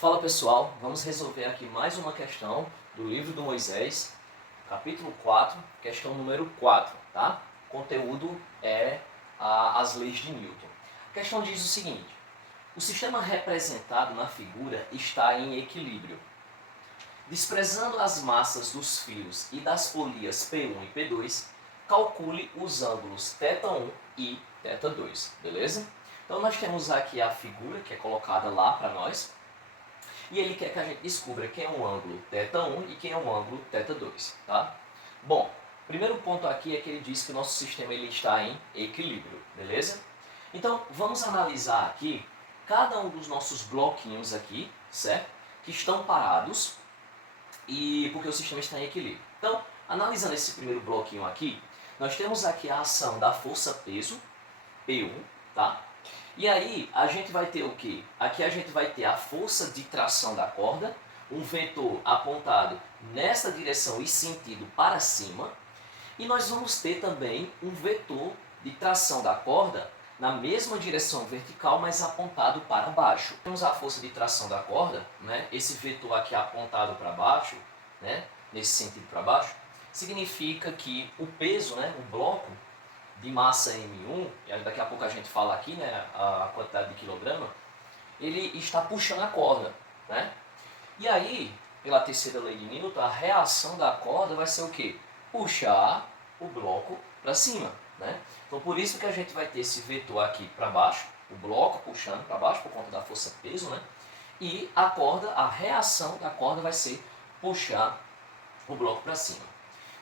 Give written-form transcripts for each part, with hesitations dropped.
Fala pessoal, vamos resolver aqui mais uma questão do livro do Moisés, capítulo 4, questão número 4, tá? O conteúdo é as leis de Newton. A questão diz o seguinte: o sistema representado na figura está em equilíbrio. Desprezando as massas dos fios e das polias P1 e P2, calcule os ângulos θ1 e θ2, beleza? Então nós temos aqui a figura que é colocada lá para nós. E ele quer que a gente descubra quem é o ângulo θ1 e quem é o ângulo θ2, tá? Bom, primeiro ponto aqui é que ele diz que o nosso sistema ele está em equilíbrio, beleza? Então, vamos analisar aqui cada um dos nossos bloquinhos aqui, certo? Que estão parados e porque o sistema está em equilíbrio. Então, analisando esse primeiro bloquinho aqui, nós temos aqui a ação da força-peso, P1, tá? E aí, a gente vai ter o quê? Aqui a gente vai ter a força de tração da corda, um vetor apontado nessa direção e sentido para cima, e nós vamos ter também um vetor de tração da corda na mesma direção vertical, mas apontado para baixo. Temos a força de tração da corda, né? Esse vetor aqui apontado para baixo, né? Nesse sentido para baixo, significa que o peso, né? O bloco de massa M1, e daqui a pouco a gente fala aqui, né, a quantidade de quilograma, ele está puxando a corda, né? E aí, pela terceira lei de Newton, a reação da corda vai ser o quê? Puxar o bloco para cima, né? Então por isso que a gente vai ter esse vetor aqui para baixo, o bloco puxando para baixo por conta da força-peso, né? E a corda, a reação da corda vai ser puxar o bloco para cima.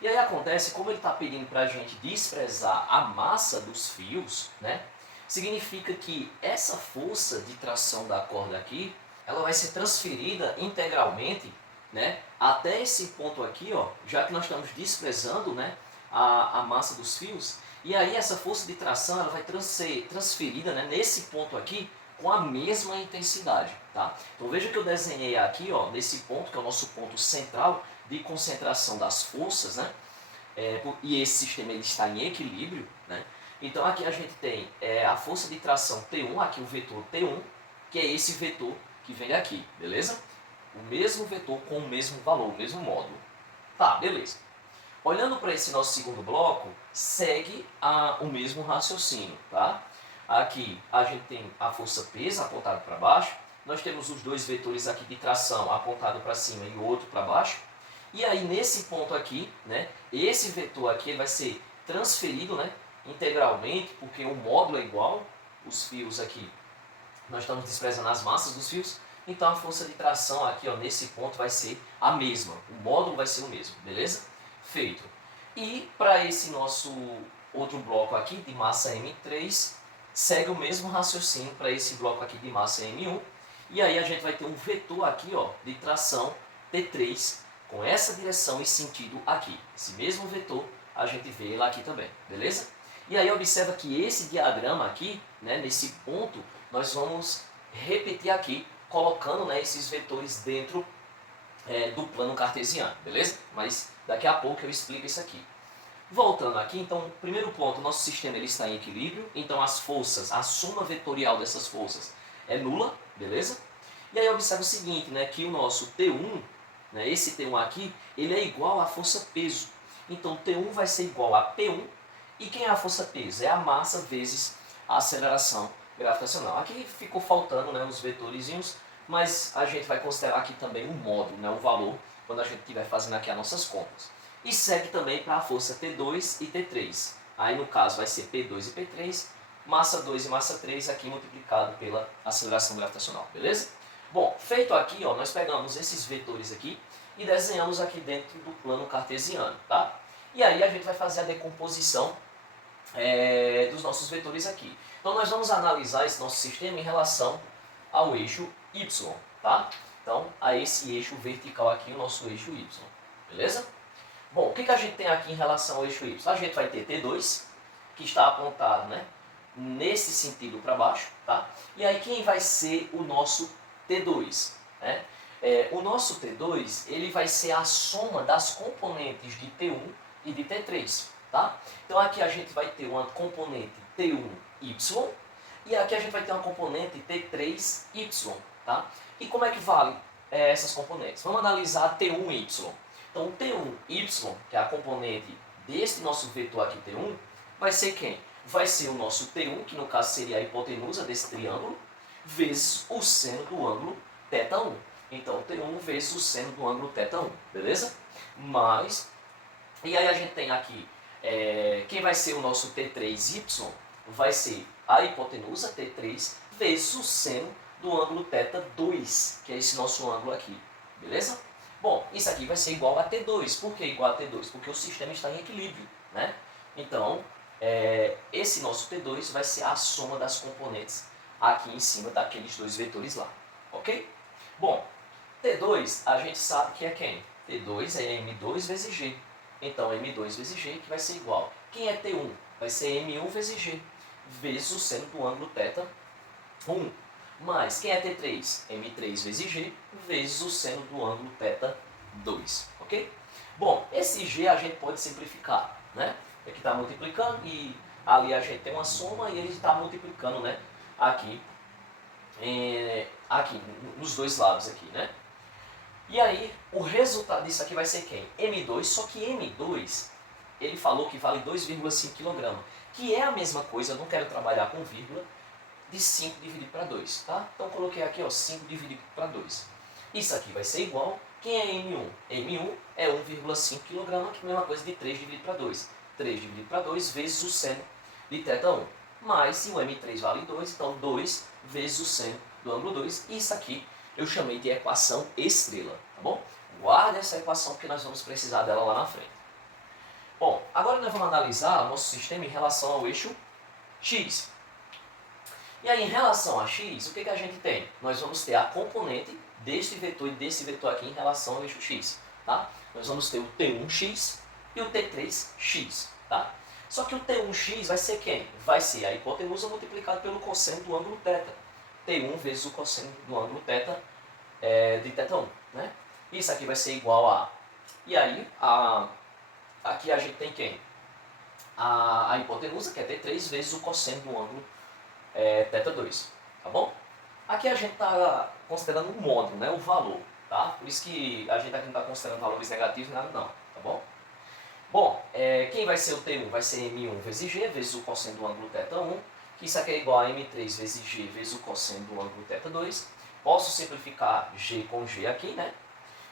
E aí acontece, como ele está pedindo para a gente desprezar a massa dos fios, né? Significa que essa força de tração da corda aqui, ela vai ser transferida integralmente, né? Até esse ponto aqui, ó, já que nós estamos desprezando, né? A massa dos fios. E aí essa força de tração ela vai ser transferida, né? Nesse ponto aqui com a mesma intensidade, tá? Então veja que eu desenhei aqui, ó, nesse ponto, que é o nosso ponto central de concentração das forças, né? E esse sistema ele está em equilíbrio, né? Então aqui a gente tem a força de tração T1, aqui o vetor T1, que é esse vetor que vem aqui, beleza? O mesmo vetor com o mesmo valor, o mesmo módulo. Tá, beleza. Olhando para esse nosso segundo bloco, segue o mesmo raciocínio, tá? Aqui a gente tem a força-peso apontada para baixo, nós temos os dois vetores aqui de tração apontado para cima e o outro para baixo, e aí nesse ponto aqui, né, esse vetor aqui ele vai ser transferido, né, integralmente, porque o módulo é igual, os fios aqui, nós estamos desprezando as massas dos fios, então a força de tração aqui, ó, nesse ponto vai ser a mesma, o módulo vai ser o mesmo, beleza? Feito. E para esse nosso outro bloco aqui de massa M3, segue o mesmo raciocínio para esse bloco aqui de massa M1, e aí a gente vai ter um vetor aqui, ó, de tração T3, com essa direção e sentido aqui. Esse mesmo vetor a gente vê ele aqui também, beleza? E aí observa que esse diagrama aqui, né, nesse ponto, nós vamos repetir aqui, colocando, né, esses vetores dentro do plano cartesiano, beleza? Mas daqui a pouco eu explico isso aqui. Voltando aqui, então, primeiro ponto, nosso sistema ele está em equilíbrio, então as forças, a soma vetorial dessas forças é nula, beleza? E aí observa o seguinte, né, que o nosso T1, né, esse T1 aqui, ele é igual à força-peso. Então T1 vai ser igual a P1, e quem é a força-peso? É a massa vezes a aceleração gravitacional. Aqui ficou faltando, né, os vetorizinhos, mas a gente vai considerar aqui também o módulo, né, o valor, quando a gente estiver fazendo aqui as nossas contas. E segue também para a força T2 e T3. Aí no caso vai ser P2 e P3, massa 2 e massa 3 aqui multiplicado pela aceleração gravitacional, beleza? Bom, feito aqui, ó, nós pegamos esses vetores aqui e desenhamos aqui dentro do plano cartesiano, tá? E aí a gente vai fazer a decomposição dos nossos vetores aqui. Então nós vamos analisar esse nosso sistema em relação ao eixo Y, tá? Então a esse eixo vertical aqui, o nosso eixo Y, beleza? Bom, o que a gente tem aqui em relação ao eixo Y? A gente vai ter T2, que está apontado, né, nesse sentido para baixo, tá? E aí quem vai ser o nosso T2, né? O nosso T2 ele vai ser a soma das componentes de T1 e de T3, tá? Então aqui a gente vai ter uma componente T1Y e aqui a gente vai ter uma componente T3Y, Tá? E como é que vale essas componentes? Vamos analisar T1y. Então, o T1y, que é a componente deste nosso vetor aqui, T1, vai ser quem? Vai ser o nosso T1, que no caso seria a hipotenusa desse triângulo, vezes o seno do ângulo θ1. Então, T1 vezes o seno do ângulo θ1, beleza? E aí a gente tem aqui, quem vai ser o nosso T3y? Vai ser a hipotenusa, T3, vezes o seno do ângulo θ2, que é esse nosso ângulo aqui, beleza? Bom, isso aqui vai ser igual a T2. Por que igual a T2? Porque o sistema está em equilíbrio, né? Então, esse nosso T2 vai ser a soma das componentes aqui em cima daqueles dois vetores lá, ok? Bom, T2 a gente sabe que é quem? T2 é M2 vezes G. Então, M2 vezes G que vai ser igual. Quem é T1? Vai ser M1 vezes G, vezes o seno do ângulo θ1. Mais, quem é T3? M3 vezes G, vezes o seno do ângulo θ2. Ok? Bom, esse G a gente pode simplificar, né? Aqui está multiplicando e ali a gente tem uma soma e ele está multiplicando, né? Aqui nos dois lados aqui, né? E aí, o resultado disso aqui vai ser quem? M2, só que M2, ele falou que vale 2,5 kg, que é a mesma coisa, eu não quero trabalhar com vírgula, de 5 dividido para 2, tá? Então, coloquei aqui, ó, 5 dividido para 2. Isso aqui vai ser igual, quem é M1? M1 é 1,5 kg, que é a mesma coisa de 3 dividido para 2. 3 dividido para 2 vezes o seno de θ1. Mas, se o M3 vale 2, então 2 vezes o seno do ângulo 2. E isso aqui eu chamei de equação estrela, tá bom? Guarda essa equação porque nós vamos precisar dela lá na frente. Bom, agora nós vamos analisar o nosso sistema em relação ao eixo x. E aí, em relação a x, o que a gente tem? Nós vamos ter a componente deste vetor e desse vetor aqui em relação ao eixo x, tá? Nós vamos ter o T1x e o T3x, tá? Só que o T1x vai ser quem? Vai ser a hipotenusa multiplicada pelo cosseno do ângulo θ. T1 vezes o cosseno do ângulo θ de θ1, né? Isso aqui vai ser igual a... E aí, aqui a gente tem quem? A hipotenusa, que é T3, vezes o cosseno do ângulo θ2, tá bom? Aqui a gente está considerando o módulo, né? O valor, tá? Por isso que a gente aqui não está considerando valores negativos, nada não, tá bom? Bom, quem vai ser o T1? Vai ser M1 vezes G, vezes o cosseno do ângulo θ1, que isso aqui é igual a M3 vezes G, vezes o cosseno do ângulo θ2. Posso simplificar G com G aqui, né?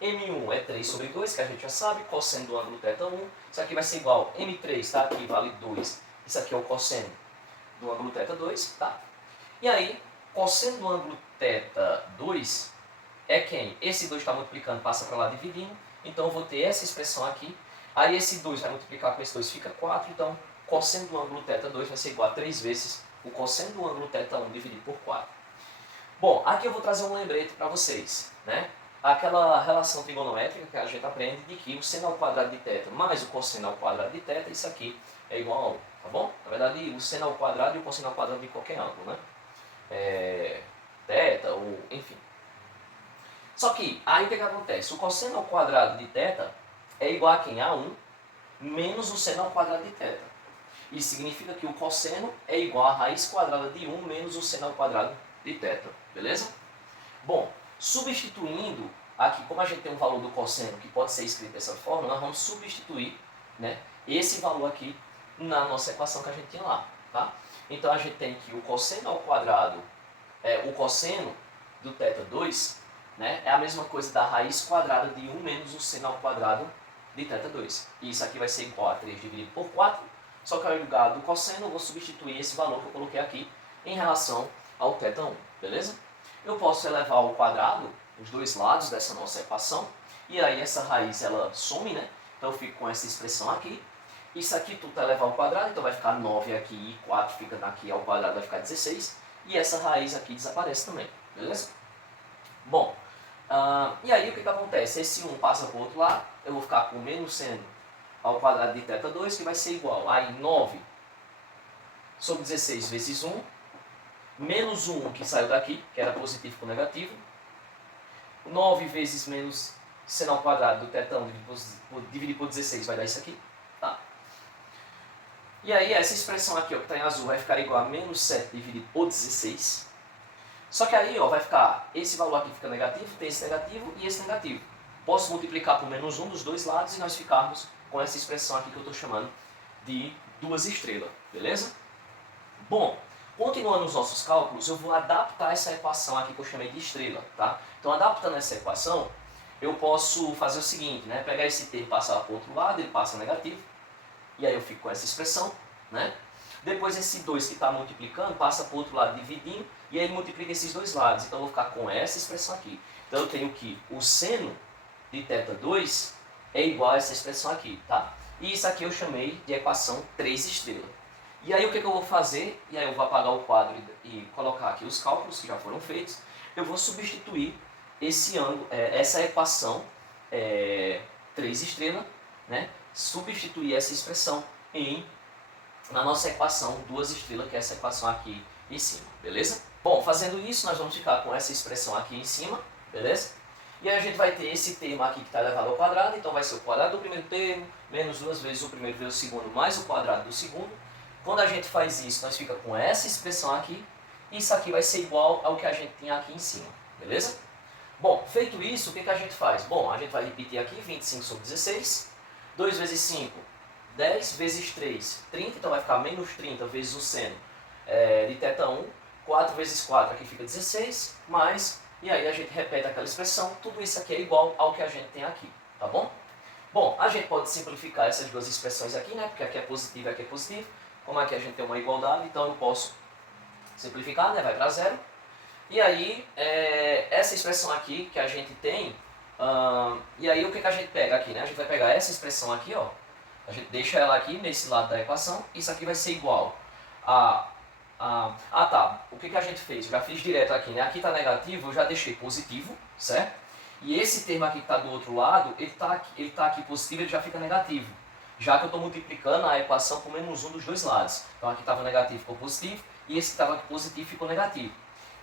M1 é 3 sobre 2, que a gente já sabe, cosseno do ângulo θ1. Isso aqui vai ser igual a M3, tá? Aqui vale 2. Isso aqui é o cosseno do ângulo θ2, tá? E aí, cosseno do ângulo θ2 é quem? Esse 2 está multiplicando, passa para lá dividindo. Então, eu vou ter essa expressão aqui. Aí, esse 2 vai multiplicar com esse 2, fica 4. Então, cosseno do ângulo θ2 vai ser igual a 3 vezes o cosseno do ângulo θ1 dividido por 4. Bom, aqui eu vou trazer um lembrete para vocês, né? Aquela relação trigonométrica que a gente aprende de que o seno ao quadrado de θ mais o cosseno ao quadrado de θ, isso aqui é igual a 1, tá bom? Na verdade, o seno ao quadrado e o cosseno ao quadrado de qualquer ângulo, né? θ ou enfim. Só que, aí o que acontece? O cosseno ao quadrado de θ é igual a quem? A 1 menos o seno ao quadrado de θ. Isso significa que o cosseno é igual a raiz quadrada de 1 menos o seno ao quadrado de θ, beleza? Bom, substituindo aqui, como a gente tem um valor do cosseno que pode ser escrito dessa forma, nós vamos substituir, né, esse valor aqui na nossa equação que a gente tinha lá, tá? Então a gente tem que o cosseno ao quadrado, o cosseno do θ2, né, é a mesma coisa da raiz quadrada de 1 menos o seno ao quadrado de θ2. E isso aqui vai ser igual a 3 dividido por 4, só que ao lugar do cosseno eu vou substituir esse valor que eu coloquei aqui em relação ao θ1, beleza? Eu posso elevar ao quadrado os dois lados dessa nossa equação, e aí essa raiz ela some, né? Então eu fico com essa expressão aqui. Isso aqui tudo está elevado ao quadrado, então vai ficar 9 aqui e 4 fica aqui ao quadrado, vai ficar 16. E essa raiz aqui desaparece também, beleza? Bom, e aí o que acontece? Esse 1 passa para o outro lado, eu vou ficar com menos seno ao quadrado de θ2, que vai ser igual a 9 sobre 16 vezes 1, menos 1 que saiu daqui, que era positivo com negativo, 9 vezes menos seno ao quadrado do θ1 dividido por 16 vai dar isso aqui, tá? E aí essa expressão aqui, ó, que está em azul, vai ficar igual a menos 7 dividido por 16, Só que aí ó, vai ficar, esse valor aqui fica negativo, tem esse negativo e esse negativo. Posso multiplicar por menos 1 dos dois lados e nós ficarmos com essa expressão aqui que eu estou chamando de 2 estrelas, beleza? Bom, continuando os nossos cálculos, eu vou adaptar essa equação aqui que eu chamei de estrela, tá? Então, adaptando essa equação, eu posso fazer o seguinte, né? Pegar esse termo e passar para o outro lado, ele passa negativo, e aí eu fico com essa expressão, né? Depois esse 2 que está multiplicando, passa para o outro lado dividindo, e aí ele multiplica esses dois lados. Então, eu vou ficar com essa expressão aqui. Então, eu tenho que o seno de θ2 é igual a essa expressão aqui, tá? E isso aqui eu chamei de equação 3 estrelas. E aí o que eu vou fazer? E aí eu vou apagar o quadro e colocar aqui os cálculos que já foram feitos. Eu vou substituir esse ângulo, essa equação 3 estrelas, né? Substituir essa expressão na nossa equação 2 estrelas, que é essa equação aqui em cima, beleza? Bom, fazendo isso, nós vamos ficar com essa expressão aqui em cima, beleza? E aí a gente vai ter esse termo aqui que está elevado ao quadrado, então vai ser o quadrado do primeiro termo, menos 2 vezes o primeiro vezes o segundo, mais o quadrado do segundo. Quando a gente faz isso, nós fica com essa expressão aqui, e isso aqui vai ser igual ao que a gente tem aqui em cima, beleza? Bom, feito isso, o que a gente faz? Bom, a gente vai repetir aqui, 25 sobre 16, 2 vezes 5, 10 vezes 3, 30, então vai ficar menos 30 vezes o seno de θ1, 4 vezes 4 aqui fica 16, mais, e aí a gente repete aquela expressão, tudo isso aqui é igual ao que a gente tem aqui, tá bom? Bom, a gente pode simplificar essas duas expressões aqui, né, porque aqui é positivo e aqui é positivo, como aqui a gente tem uma igualdade, então eu posso simplificar, né, vai para zero, e aí essa expressão aqui que a gente tem, e aí o que a gente pega aqui, né, a gente vai pegar essa expressão aqui, ó, a gente deixa ela aqui nesse lado da equação, isso aqui vai ser igual a... tá, o que a gente fez? Eu já fiz direto aqui, né? Aqui está negativo, eu já deixei positivo, certo? E esse termo aqui que está do outro lado, ele tá aqui positivo, ele já fica negativo. Já que eu estou multiplicando a equação por menos 1 dos dois lados. Então aqui estava negativo, ficou positivo, e esse que estava aqui positivo ficou negativo.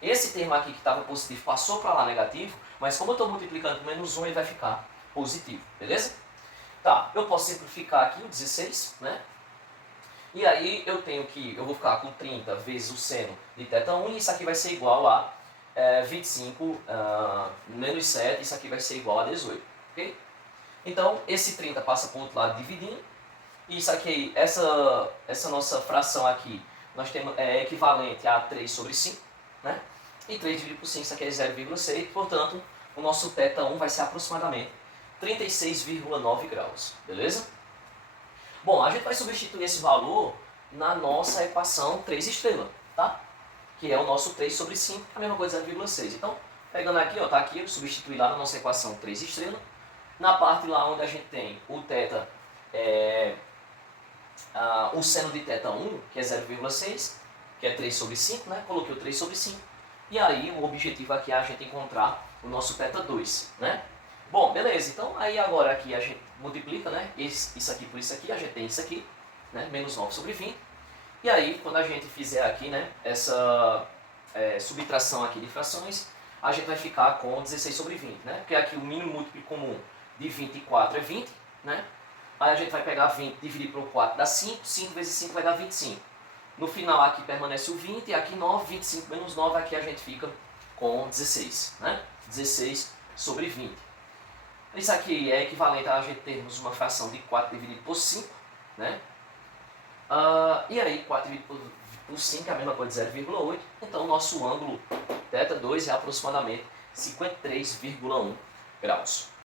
Esse termo aqui que estava positivo passou para lá negativo, mas como eu estou multiplicando por menos 1, ele vai ficar positivo, beleza? Tá, eu posso simplificar aqui o 16, né? E aí eu vou ficar com 30 vezes o seno de θ1, e isso aqui vai ser igual a 25 menos 7, isso aqui vai ser igual a 18, ok? Então, esse 30 passa para o outro lado dividindo, e isso aqui, essa nossa fração aqui, nós temos, é equivalente a 3 sobre 5, né? E 3 dividido por 5, isso aqui é 0,6, portanto, o nosso θ1 vai ser aproximadamente 36,9 graus, beleza? Bom, a gente vai substituir esse valor na nossa equação 3 estrelas, tá? Que é o nosso 3 sobre 5, a mesma coisa 0,6. Então, pegando aqui, ó, tá aqui, eu substituí lá na nossa equação 3 estrelas. Na parte lá onde a gente tem o θ, o seno de θ1, que é 0,6, que é 3 sobre 5, né? Coloquei o 3 sobre 5. E aí, o objetivo aqui é a gente encontrar o nosso θ2, né? Bom, beleza, então aí agora aqui a gente multiplica, né, isso aqui por isso aqui, a gente tem isso aqui, né, menos 9 sobre 20. E aí, quando a gente fizer aqui, né, essa subtração aqui de frações, a gente vai ficar com 16 sobre 20, né, porque aqui o mínimo múltiplo comum de 24 é 20, né, aí a gente vai pegar 20, dividir por 4 dá 5, 5 vezes 5 vai dar 25. No final aqui permanece o 20, e aqui 9, 25 menos 9, aqui a gente fica com 16, né, 16 sobre 20. Isso aqui é equivalente a gente termos uma fração de 4 dividido por 5, né? E aí 4 dividido por 5 é a mesma coisa de 0,8. Então o nosso ângulo θ2 é aproximadamente 53,1 graus.